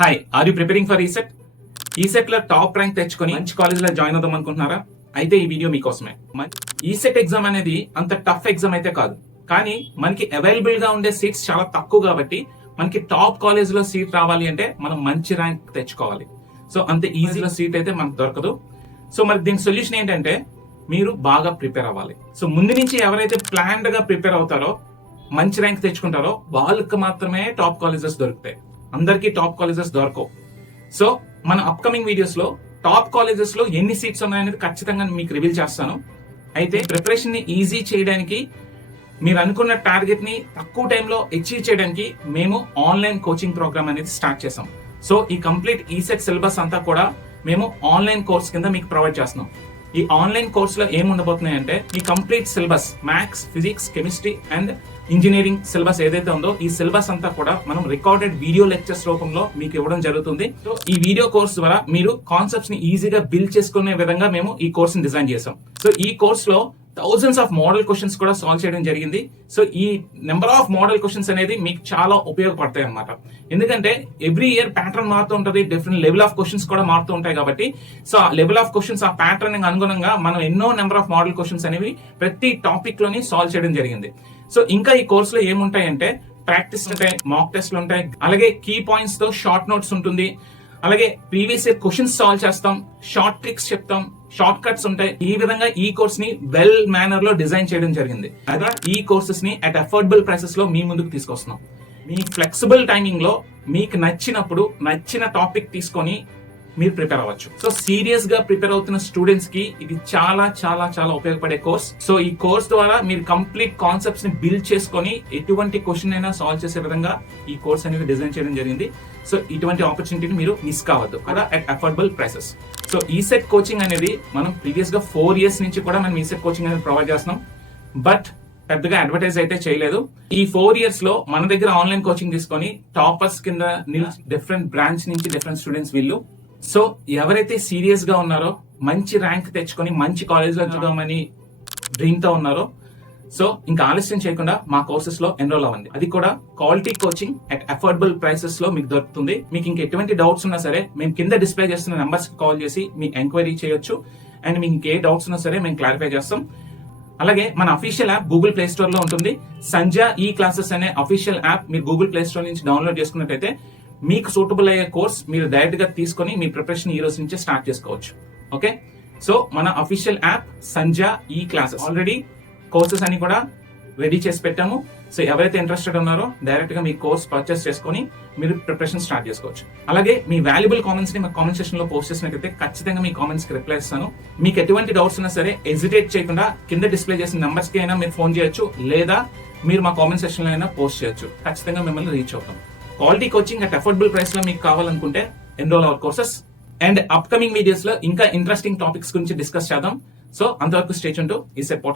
Hi, are you preparing for ECET? ECET లో top rank తెచ్చుకొని మంచి కాలేజ్ లో జాయిన్ అవుదాం అనుకుంటున్నారా? అయితే ఈ వీడియో మీకోసమే. ఈసెట్ ఎగ్జామ్ అనేది అంత టఫ్ ఎగ్జామ్ అయితే కాదు, కానీ మనకి అవైలబుల్ గా ఉండే సీట్స్ చాలా తక్కువ కాబట్టి మనకి టాప్ కాలేజ్ లో సీట్ రావాలి అంటే మనం మంచి ర్యాంక్ తెచ్చుకోవాలి. సో అంత ఈజీలో సీట్ అయితే మనకు దొరకదు. సో మరి దీని సొల్యూషన్ ఏంటంటే మీరు బాగా ప్రిపేర్ అవ్వాలి. సో ముందు నుంచి ఎవరైతే ప్లాన్డ్ గా ప్రిపేర్ అవుతారో మంచి ర్యాంక్ తెచ్చుకుంటారో వాళ్ళకి మాత్రమే టాప్ కాలేజెస్ దొరుకుతాయి. అందరికీ టాప్ కాలేజెస్ దొరకవు. సో మన అప్కమింగ్ వీడియోస్ లో టాప్ కాలేజెస్ లో ఎన్ని సీట్స్ ఉన్నాయనేది ఖచ్చితంగా మీకు రివీల్ చేస్తాను. అయితే ప్రిపరేషన్ ని ఈజీ చేయడానికి, మీరు అనుకున్న టార్గెట్ ని తక్కువ టైంలో అచీవ్ చేయడానికి మేము ఆన్లైన్ కోచింగ్ ప్రోగ్రామ్ అనేది స్టార్ట్ చేసాం. సో ఈ కంప్లీట్ ఈసెట్ సిలబస్ అంతా కూడా మేము ఆన్లైన్ కోర్స్ కింద మీకు ప్రొవైడ్ చేస్తున్నాం. ఈ ఆన్లైన్ కోర్స్ లో ఏం ఉండబోతున్నాయి అంటే ఈ complete syllabus maths, physics, chemistry and engineering syllabus ఏదైతే ఉందో ఈ సిలబస్ అంతా కూడా మనం రికార్డెడ్ వీడియో లెక్చర్స్ రూపంలో మీకు ఇవ్వడం జరుగుతుంది. సో ఈ వీడియో కోర్స్ ద్వారా మీరు కాన్సెప్ట్స్ ని ఈజీగా బిల్డ్ చేసుకునే విధంగా మేము ఈ కోర్స్ ని డిజైన్ చేసాం. సో ఈ కోర్స్ లో థౌజండ్స్ ఆఫ్ మోడల్ క్వశ్చన్స్ కూడా సాల్వ్ చేయడం జరిగింది. సో ఈ నెంబర్ ఆఫ్ మోడల్ క్వశ్చన్స్ అనేది మీకు చాలా ఉపయోగపడతాయి అన్నమాట. ఎందుకంటే ఎవ్రీ ఇయర్ ప్యాటర్న్ మారుతూ ఉంటుంది, డిఫరెంట్ లెవెల్ ఆఫ్ క్వశ్చన్స్ కూడా మారుతూ ఉంటాయి కాబట్టి సో ఆ లెవెల్ ఆఫ్ క్వశ్చన్స్, ఆ ప్యాటర్న్ అనుగుణంగా మనం ఎన్నో నెంబర్ ఆఫ్ మోడల్ క్వశ్చన్స్ అనేవి ప్రతి టాపిక్ లోని సాల్వ్ చేయడం జరిగింది. సో ఇంకా ఈ కోర్స్ లో ఏముంటాయంటే ప్రాక్టీస్ ఉంటాయి, మాక్ టెస్ట్లు ఉంటాయి, అలాగే కీ పాయింట్స్ తో షార్ట్ నోట్స్ ఉంటుంది, అలాగే ప్రీవియస్ ఇయర్ క్వశ్చన్స్ సాల్వ్ చేస్తాం, షార్ట్ ట్రిక్స్ చెప్తాం, షార్ట్ కట్స్ ఉంటాయి. ఈ విధంగా ఈ కోర్స్ ని వెల్ మేనర్ లో డిజైన్ చేయడం జరిగింది. అలా ఈ కోర్సెస్ ని అట్ అఫోర్డబుల్ ప్రైసెస్ లో మీ ముందుకు తీసుకొస్తున్నాం. మీ ఫ్లెక్సిబుల్ టైమింగ్ లో మీకు నచ్చినప్పుడు నచ్చిన టాపిక్ తీసుకొని మీరు ప్రిపేర్ అవ్వచ్చు. సో సీరియస్ గా ప్రిపేర్ అవుతున్న స్టూడెంట్స్ కి ఇది చాలా చాలా చాలా ఉపయోగపడే కోర్స్. సో ఈ కోర్స్ ద్వారా మీరు కంప్లీట్ కాన్సెప్ట్స్ ని బిల్డ్ చేసుకొని ఎటువంటి క్వశ్చన్ అయినా సాల్వ్ చేసే విధంగా ఈ కోర్స్ అనేది డిజైన్ చేయడం జరిగింది. సో ఇటువంటి ఆపర్చునిటీని మీరు మిస్ కావద్దు కదా, at affordable prices. So ECET coaching అనేది మనం ప్రీవియస్ గా 4 years నుంచి కూడా మనం ఈసెట్ కోచింగ్ అనేది ప్రొవైడ్ చేస్తున్నాం. బట్ పెద్దగా అడ్వర్టైజ్ అయితే చేయలేదు. ఈ 4 years లో మన దగ్గర ఆన్లైన్ కోచింగ్ తీసుకొని టాపర్స్ కింద డిఫరెంట్ బ్రాంచ్ నుంచి డిఫరెంట్ స్టూడెంట్స్ వీళ్ళు. సో ఎవరైతే సీరియస్ గా ఉన్నారో, మంచి ర్యాంక్ తెచ్చుకొని మంచి కాలేజ్ లో చదవమని డ్రీమ్ తో ఉన్నారో, సో ఇంకా ఆలస్యం చేయకుండా మా కోర్సెస్ లో ఎన్రోల్ అవ్వండి. అది కూడా quality coaching at affordable prices లో మీకు దొరుకుతుంది. మీకు ఇంకా ఎటువంటి డౌట్స్ ఉన్నా సరే మేము కింద డిస్ప్లే చేస్తున్న నెంబర్స్ కి కాల్ చేసి మీ ఎంక్వైరీ చేయొచ్చు. అండ్ మీకు ఇంకే డౌట్స్ ఉన్నా సరే మేము క్లారిఫై చేస్తాం. అలాగే మన official app Google play store లో ఉంటుంది. సంధ్య ఈ క్లాసెస్ అనే అఫీషియల్ యాప్ మీరు గూగుల్ ప్లే స్టోర్ నుంచి డౌన్లోడ్ చేసుకున్నట్టయితే మీకు సూటబుల్ అయ్యే కోర్స్ మీరు డైరెక్ట్ గా తీసుకొని మీ ప్రిపరేషన్ ఈ రోజు నుంచే స్టార్ట్ చేసుకోవచ్చు. ఓకే, సో మన అఫీషియల్ యాప్ సంధ్య ఈ క్లాసెస్ ఆల్రెడీ కోర్సెస్ అని కూడా రెడీ చేసి పెట్టాము. సో ఎవరైతే ఇంట్రెస్టెడ్ ఉన్నారో డైరెక్ట్ గా మీ కోర్స్ పర్చేస్ చేసుకొని మీరు ప్రిపరేషన్ స్టార్ట్ చేసుకోవచ్చు. అలాగే మీ వాల్యుబుల్ కామెంట్స్ ని మా కామెంట్ సెక్షన్ లో పోస్ట్ చేసినట్లయితే ఖచ్చితంగా మీ కామెంట్స్ కి రిప్లై ఇస్తాను. మీకు ఎటువంటి డౌట్స్ ఉన్నా సరే హెజిటేట్ చేయకుండా కింద డిస్ప్లే చేసిన నంబర్స్ కి అయినా మీరు ఫోన్ చేయొచ్చు, లేదా మీరు మా కామెంట్ సెక్షన్ లో అయినా పోస్ట్ చేయొచ్చు. ఖచ్చితంగా మిమ్మల్ని రీచ్ అవుతాం. Quality coaching at affordable price లో మీకు కావాలనుకుంటే enrol our courses. And upcoming videos లో ఇంకా ఇంట్రెస్టింగ్ టాపిక్స్ గురించి డిస్కస్ చేద్దాం. సో అంతవరకు stay tuned to ECET portal.